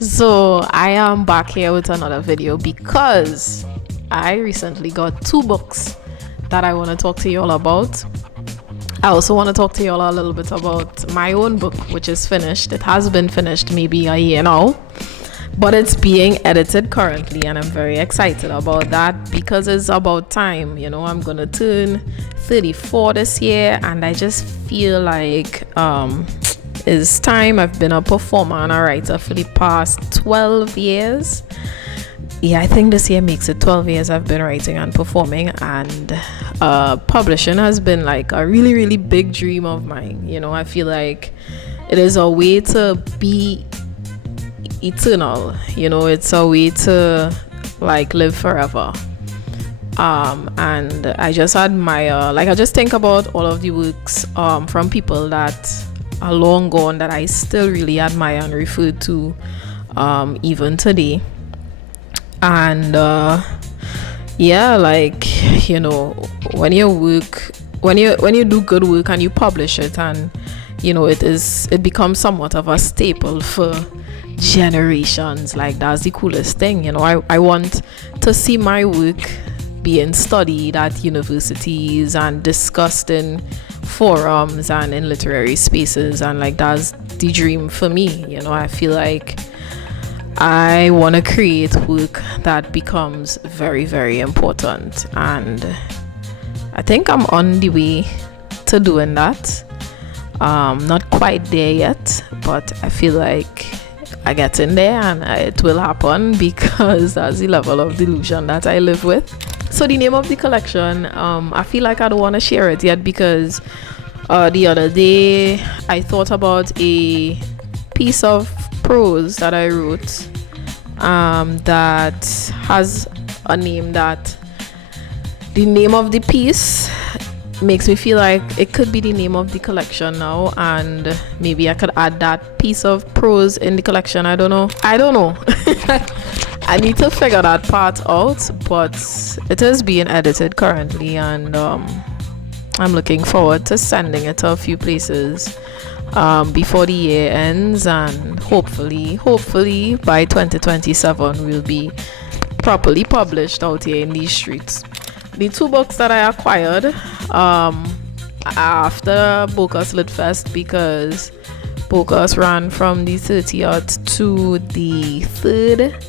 So I am back here with another video because I recently got two books that I want to talk to you all about. I also want to talk to you all a little bit about my own book, which is finished. It has been finished maybe a year now, but it's being edited currently, and I'm very excited about that because it's about time. I'm gonna turn 34 this year, and I just feel like it's time. I've been a performer and a writer for the past 12 years. Yeah, I think this year makes it 12 years I've been writing and performing, and publishing has been like a really, really big dream of mine. I feel like it is a way to be eternal. It's a way to like live forever. And I just admire, I just think about all of the works from people that are long gone that I still really admire and refer to even today. And when you do good work and you publish it, and it becomes somewhat of a staple for generations. Like, that's the coolest thing. I want to see my work being studied at universities and discussed in forums and in literary spaces, and that's the dream for me. I feel like I want to create work that becomes very, very important, and I think I'm on the way to doing that. Not quite there yet, but I feel like I get in there and it will happen because that's the level of delusion that I live with. So the name of the collection, I feel like I don't want to share it yet because the other day I thought about a piece of prose that I wrote that has a name that the name of the piece makes me feel like it could be the name of the collection now, and maybe I could add that piece of prose in the collection. I don't know I need to figure that part out, but it is being edited currently, and I'm looking forward to sending it to a few places before the year ends, and hopefully by 2027 we'll be properly published out here in these streets. The two books that I acquired after Bocas Lit Fest, because Bocas ran from the 30th to the 3rd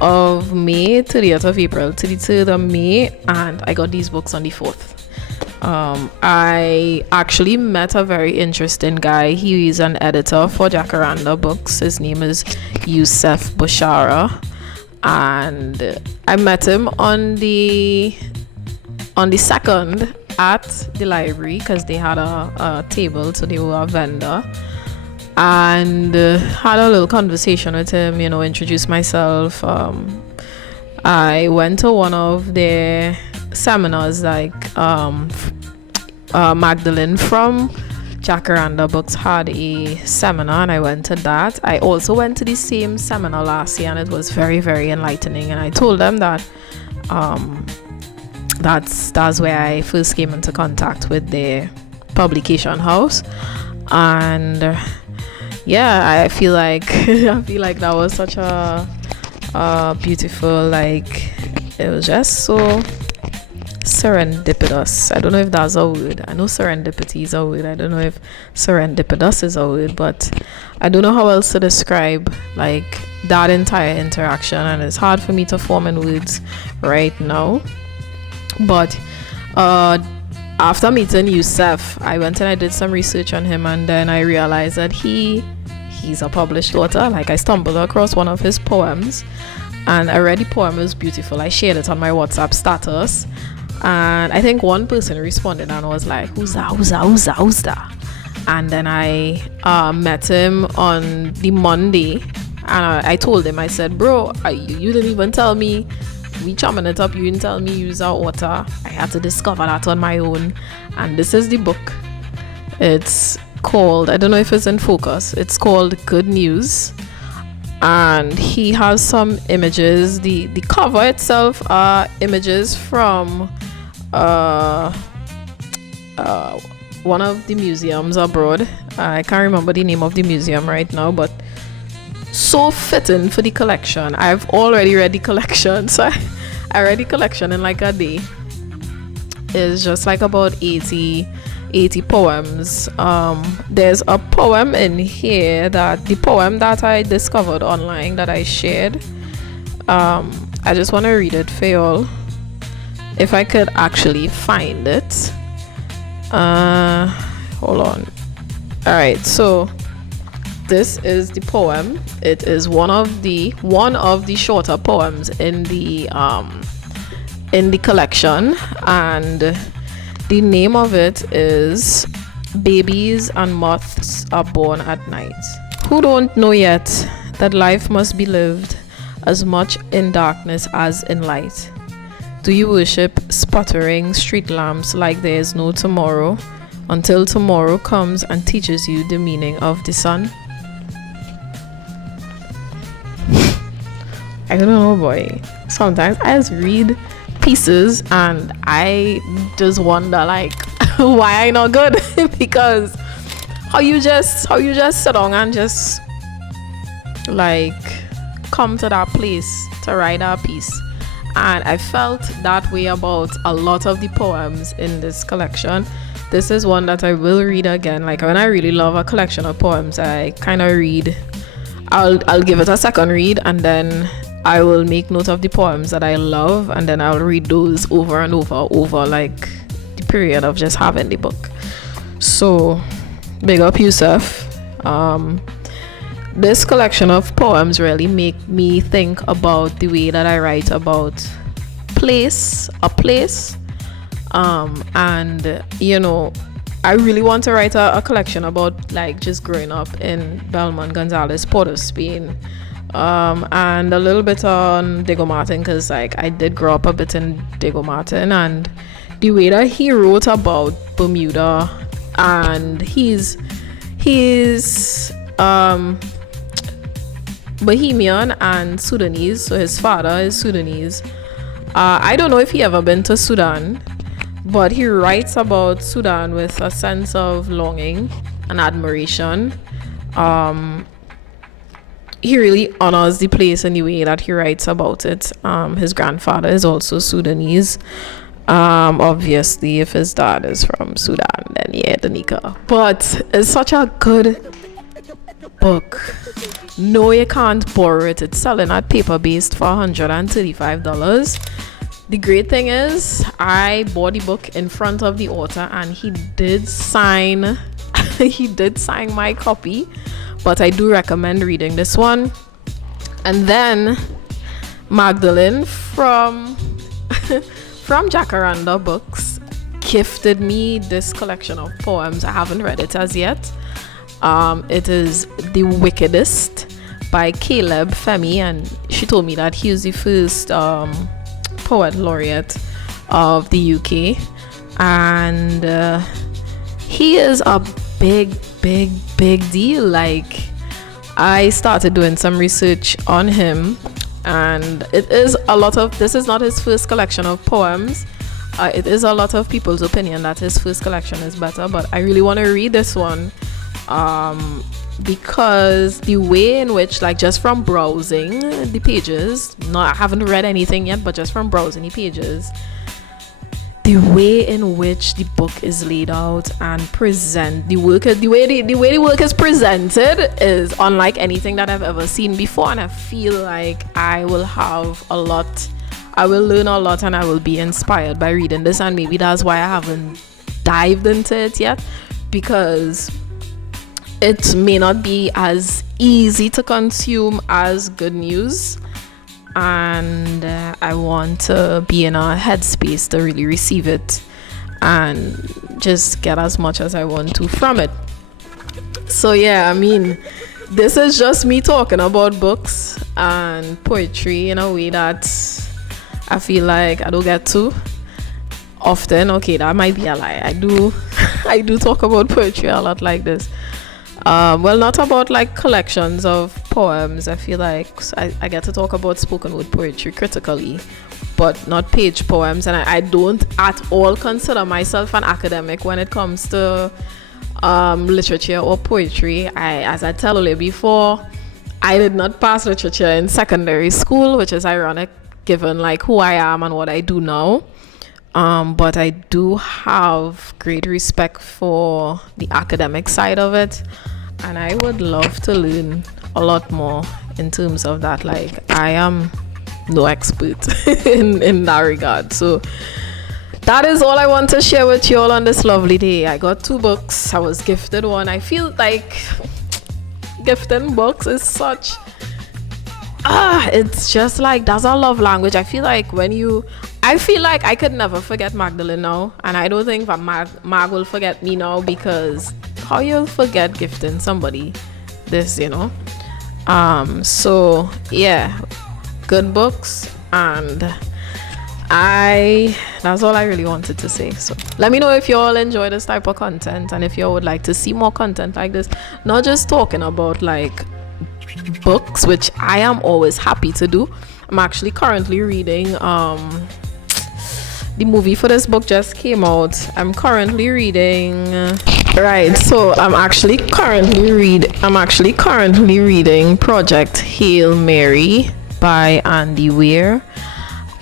of May, 30th of April to the 3rd of May, and I got these books on the 4th. I actually met a very interesting guy. He is an editor for Jacaranda Books. His name is Yusuf Bashara, and I met him on the 2nd at the library because they had a table, so they were a vendor, and had a little conversation with him, introduced myself. I went to one of their seminars, Magdalene from Jacaranda Books had a seminar, and I went to that. I also went to the same seminar last year, and it was very, very enlightening, and I told them that that's where I first came into contact with their publication house. And I feel like that was such a beautiful, it was just so serendipitous. I don't know if that's a word. I know serendipity is a word. I don't know if serendipitous is a word, but I don't know how else to describe that entire interaction, and it's hard for me to form in words right now. But after meeting Yusuf, I went and I did some research on him, and then I realized that he's a published author. I stumbled across one of his poems, and I read the poem. It was beautiful. I shared it on my WhatsApp status, and I think one person responded and was like, who's that? And then I met him on the Monday, and I told him, I said, bro, you didn't even tell me. We chumming it up, you didn't tell me you was an author. I had to discover that on my own, and this is the book. It's called, I don't know if it's in focus, it's called Good News, and he has some images. The cover itself are images from one of the museums abroad. I can't remember the name of the museum right now, but so fitting for the collection. I've already read the collection, so I read the collection in like a day. It's just like about 80 poems. There's a poem in here, that the poem that I discovered online that I shared. I just want to read it for y'all, if I could actually find it. Hold on. All right, so this is the poem. It is one of the shorter poems in the collection, and the name of it is Babies and Moths Are Born at Night. Who don't know yet that life must be lived as much in darkness as in light? Do you worship sputtering street lamps like there is no tomorrow, until tomorrow comes and teaches you the meaning of the sun? I don't know, boy. Sometimes I just read pieces and I just wonder, like, why I not good? Because how you just sit down and just like come to that place to write a piece. And I felt that way about a lot of the poems in this collection. This is one that I will read again. Like, when I really love a collection of poems, I kind of read, I'll give it a second read, and then I will make note of the poems that I love, and then I'll read those over and over like the period of just having the book. So big up Yusuf. This collection of poems really make me think about the way that I write about a place, and you know, I really want to write a collection about like just growing up in Belmont Gonzalez, Port of Spain, and a little bit on Diego Martin, because like I did grow up a bit in Diego Martin, and the way that he wrote about Bermuda, and he's Bohemian and Sudanese, so his father is Sudanese. I don't know if he ever been to Sudan, but he writes about Sudan with a sense of longing and admiration. He really honors the place in the way that he writes about it. His grandfather is also Sudanese. Obviously, if his dad is from Sudan, then yeah, Danica. But it's such a good book. No, you can't borrow it. It's selling at paper-based for $135. The great thing is, I bought the book in front of the author, and he did sign my copy. But I do recommend reading this one. And then Magdalene from Jacaranda Books gifted me this collection of poems. I haven't read it as yet. It is The Wickedest by Caleb Femi, and she told me that he is the first poet laureate of the UK, and he is a big deal. Like, I started doing some research on him, and this is not his first collection of poems. It is a lot of people's opinion that his first collection is better, but I really want to read this one, because the way in which, like, just from browsing the pages, I haven't read anything yet, but just from browsing the pages, the way in which the book is laid out and the way the work is presented is unlike anything that I've ever seen before, and I feel like I will learn a lot, and I will be inspired by reading this, and maybe that's why I haven't dived into it yet, because it may not be as easy to consume as good news, and I want to be in a headspace to really receive it and just get as much as I want to from it. So yeah, I mean, this is just me talking about books and poetry in a way that I feel like I don't get to often. Okay, that might be a lie. I do talk about poetry a lot like this. Well, not about like collections of poems. I feel like I get to talk about spoken word poetry critically, but not page poems, and I don't at all consider myself an academic when it comes to literature or poetry. As I tell you before, I did not pass literature in secondary school, which is ironic given like who I am and what I do now. But I do have great respect for the academic side of it, and I would love to learn a lot more in terms of that. Like, I am no expert in that regard. So that is all I want to share with you all on this lovely day. I got 2 books. I was gifted one. I feel like gifting books is such it's just like, that's our love language. I feel like I could never forget Magdalene now, and I don't think that Mag will forget me now, because how you'll forget gifting somebody this, so yeah, good books, and that's all I really wanted to say. So let me know if you all enjoy this type of content, and if you all would like to see more content like this, not just talking about like books, which I am always happy to do. I'm actually currently reading the movie for this book just came out. I'm currently reading I'm actually currently reading Project Hail Mary by Andy Weir,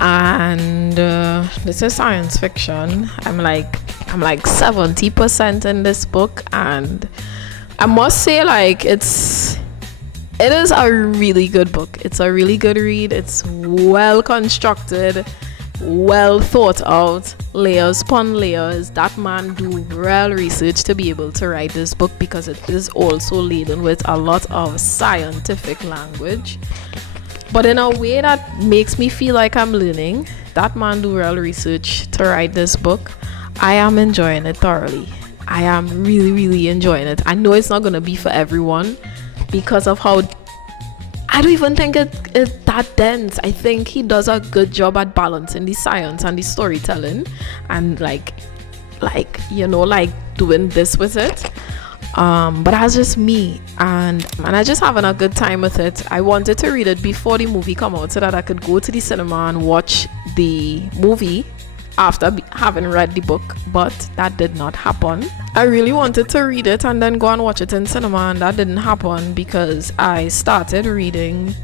and this is science fiction. I'm like 70% in this book, and I must say, like, it is a really good book. It's a really good read. It's well constructed, well thought out, layers upon layers. That man do real research to be able to write this book, because it is also laden with a lot of scientific language, but in a way that makes me feel like I'm learning. That man do real research to write this book. I am enjoying it thoroughly. I am really, really enjoying it. I know it's not going to be for everyone, because of how I don't even think it's that dense. I think he does a good job at balancing the science and the storytelling, and like doing this with it. But that's just me, and I just having a good time with it. I wanted to read it before the movie come out, so that I could go to the cinema and watch the movie after having read the book, but that did not happen. I really wanted to read it and then go and watch it in cinema, and that didn't happen because I started reading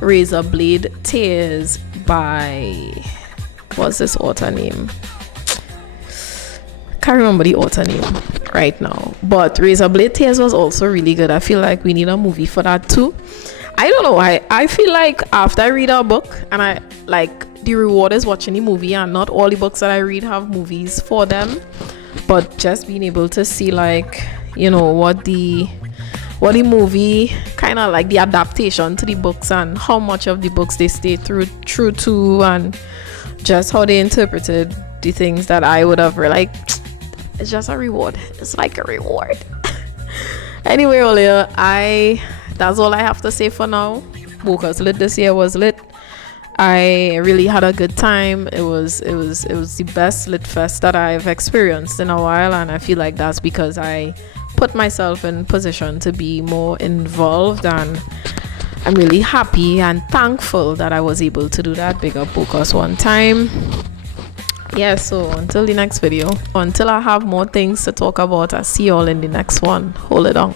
Razor Blade Tears by, what's this author name? Can't remember the author name right now, but Razor Blade Tears was also really good. I feel like we need a movie for that too. I don't know, I feel like after I read a book, and I like, the reward is watching the movie, and not all the books that I read have movies for them, but just being able to see, like, what the movie kind of like, the adaptation to the books, and how much of the books they stay true to, and just how they interpreted the things that I would have liked. It's just a reward. It's like a reward. Anyway, Olia, that's all I have to say for now. Bocas Lit this year was lit. I really had a good time. It was the best lit fest that I've experienced in a while, and I feel like that's because I put myself in position to be more involved, and I'm really happy and thankful that I was able to do that. Big up Bocas one time. Yeah, so until the next video, until I have more things to talk about, I'll see you all in the next one. Hold it on.